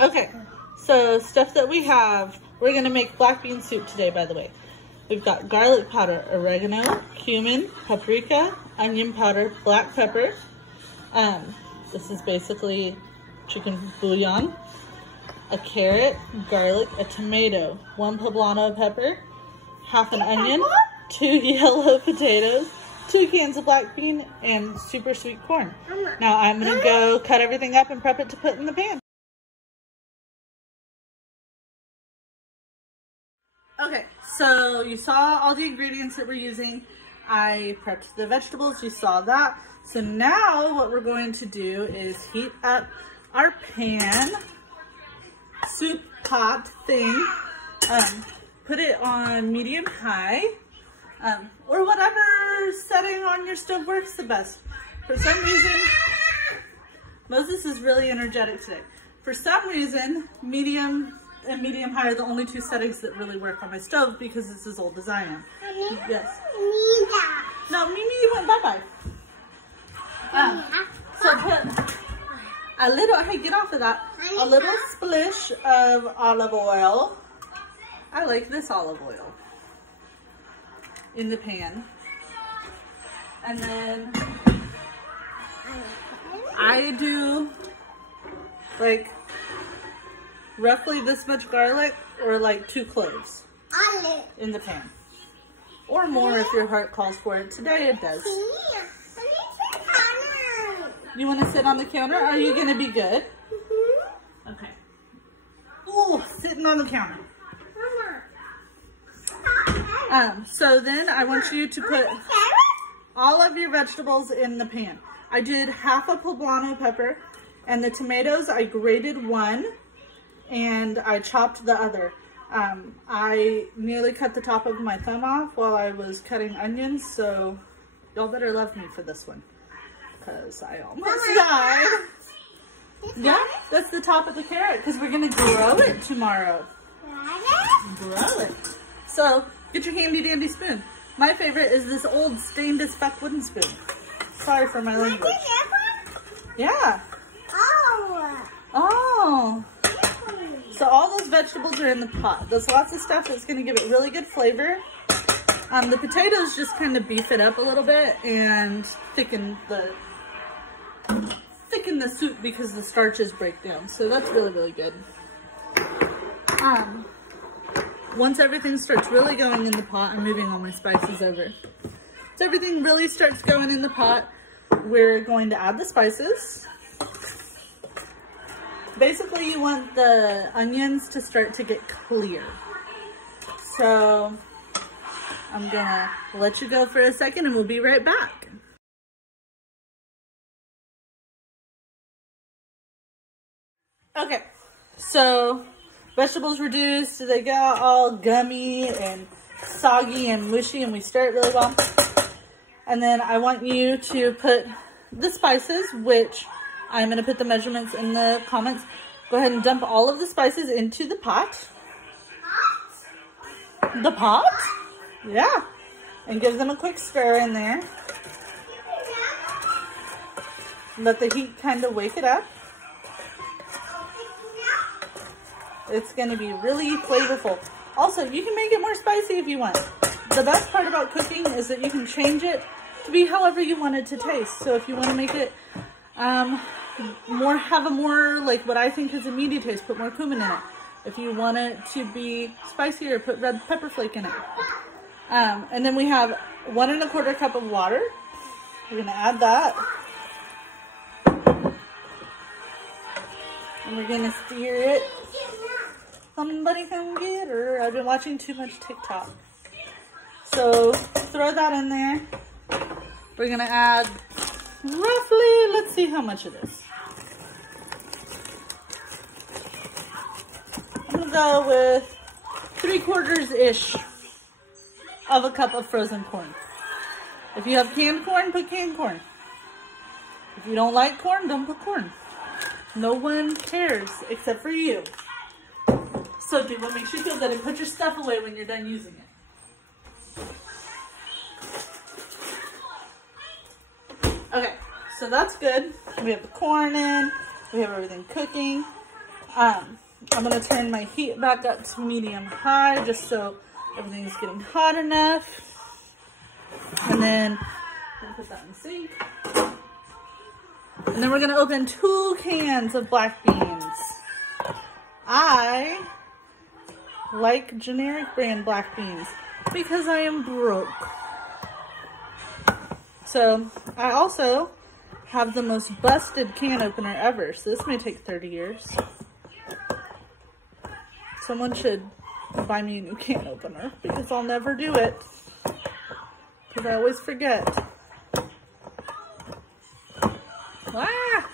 Okay, so stuff that we have, we're gonna make black bean soup today, by the way. We've got garlic powder, oregano, cumin, paprika, onion powder, black pepper. This is basically chicken bouillon, a carrot, garlic, a tomato, 1 poblano pepper, half an onion, 2 yellow potatoes, 2 cans of black bean, and super sweet corn. Now I'm gonna go cut everything up and prep it to put in the pan. Okay, so you saw all the ingredients that we're using. I prepped the vegetables, you saw that. So now what we're going to do is heat up our pan, soup pot thing, put it on medium high, or whatever setting on your stove works the best. For some reason, Moses is really energetic today. For some reason, medium and medium high are the only 2 settings that really work on my stove because it's as old as I am. Yes. No, Mimi went bye-bye. So put a little, hey, get off of that. A little splish of olive oil. I like this olive oil in the pan. And then I do like roughly this much garlic or like 2 cloves in the pan. Or more if your heart calls for it. Today it does. You want to sit on the counter? Are you going to be good? Okay. Ooh, sitting on the counter. So then I want you to put all of your vegetables in the pan. I did half a poblano pepper, and the tomatoes I grated 1 and I chopped the other. I nearly cut the top of my thumb off while I was cutting onions, so y'all better love me for this one because I almost died. Yeah, that's the top of the carrot because we're gonna grow it tomorrow. Grow it. So get your handy dandy spoon. My favorite is this old stained as fuck wooden spoon. Sorry for my language. Yeah. Oh. So all those vegetables are in the pot. There's lots of stuff that's gonna give it really good flavor. The potatoes just kind of beef it up a little bit and thicken the soup because the starches break down. So that's really, really good. Once everything starts really going in the pot, I'm moving all my spices over. So everything really starts going in the pot, we're going to add the spices. Basically, you want the onions to start to get clear. So I'm gonna let you go for a second and we'll be right back. Okay, so vegetables reduced, they got all gummy and soggy and mushy and we stir it really well. And then I want you to put the spices, which I'm gonna put the measurements in the comments. Go ahead and dump all of the spices into the pot. The pot? Yeah. And give them a quick stir in there. Let the heat kind of wake it up. It's gonna be really flavorful. Also, you can make it more spicy if you want. The best part about cooking is that you can change it to be however you want it to taste. So if you want to make it have a more like what I think is a meaty taste, put more cumin in it. If you want it to be spicier, put red pepper flake in it. And then we have 1 1/4 cup of water. We're gonna add that. And we're gonna stir it. Somebody come get her. I've been watching too much TikTok. So throw that in there. We're gonna add roughly, let's see how much it is. I'm gonna go with 3/4-ish of a cup of frozen corn. If you have canned corn, put canned corn. If you don't like corn, don't put corn. No one cares except for you. So do what makes you feel good and put your stuff away when you're done using it. Okay, so that's good. We have the corn in, we have everything cooking. I'm gonna turn my heat back up to medium high just so everything's getting hot enough. And then I'm gonna put that in the sink. And then we're gonna open 2 cans of black beans. I like generic brand black beans because I am broke. So I also have the most busted can opener ever. So this may take 30 years. Someone should buy me a new can opener because I'll never do it. Because I always forget. Ah!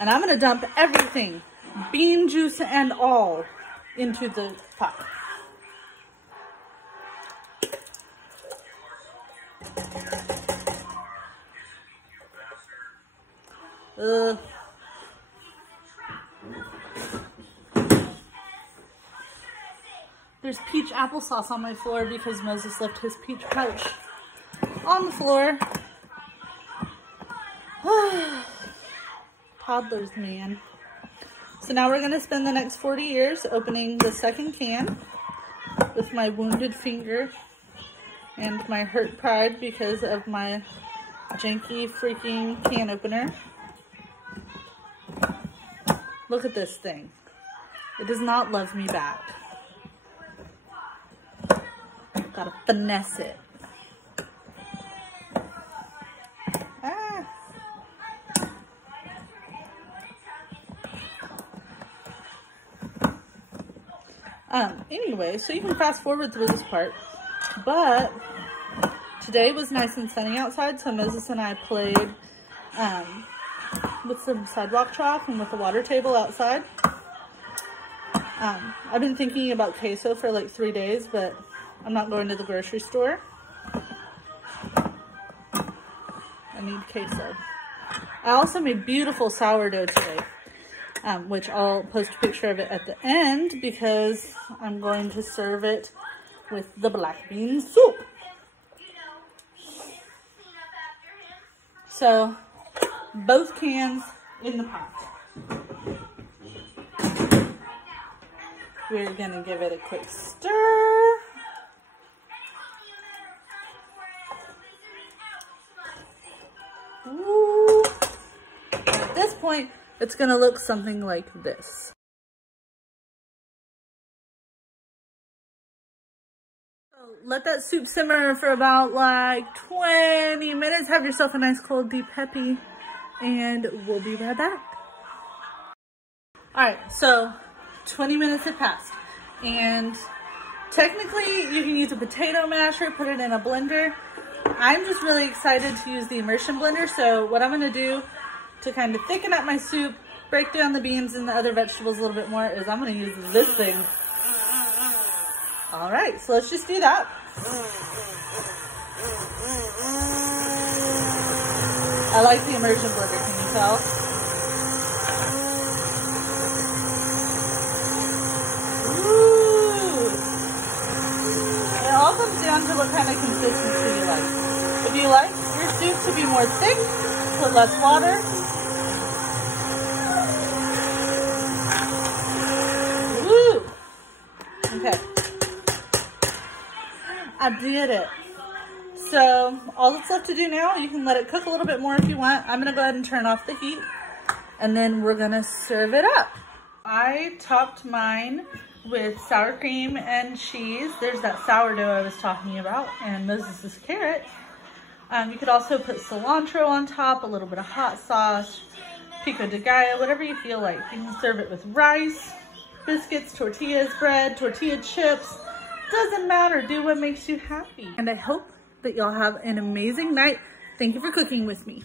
And I'm going to dump everything, bean juice and all, into the pot. There's peach applesauce on my floor because Moses left his peach pouch on the floor. Toddlers, man. So now we're going to spend the next 40 years opening the second can with my wounded finger and my hurt pride because of my janky freaking can opener. Look at this thing. It does not love me back. Gotta finesse it. Anyway, so you can fast forward through this part, but today was nice and sunny outside, so Moses and I played with some sidewalk chalk and with the water table outside. I've been thinking about queso for like 3 days, but I'm not going to the grocery store. I need queso. I also made beautiful sourdough today, which I'll post a picture of it at the end because I'm going to serve it with the black bean soup. So, both cans in the pot. We're gonna give it a quick stir. Ooh. At this point, it's gonna look something like this. So let that soup simmer for about like 20 minutes. Have yourself a nice cold deep peppy, and we'll be right back. All right, so 20 minutes have passed, and technically you can use a potato masher, put it in a blender. I'm just really excited to use the immersion blender, so what I'm gonna do to kind of thicken up my soup, break down the beans and the other vegetables a little bit more, is I'm gonna use this thing. All right, so let's just do that. I like the immersion blender, can you tell? It all comes down to what kind of consistency you like. If you like your soup to be more thick, put less water. Woo! Okay. I did it. So all that's left to do now, you can let it cook a little bit more if you want. I'm gonna go ahead and turn off the heat, and then we're gonna serve it up. I topped mine with sour cream and cheese. There's that sourdough I was talking about, and Moses' carrot. You could also put cilantro on top, a little bit of hot sauce, pico de gallo, whatever you feel like. You can serve it with rice, biscuits, tortillas, bread, tortilla chips. Doesn't matter. Do what makes you happy. And I hope that y'all have an amazing night. Thank you for cooking with me.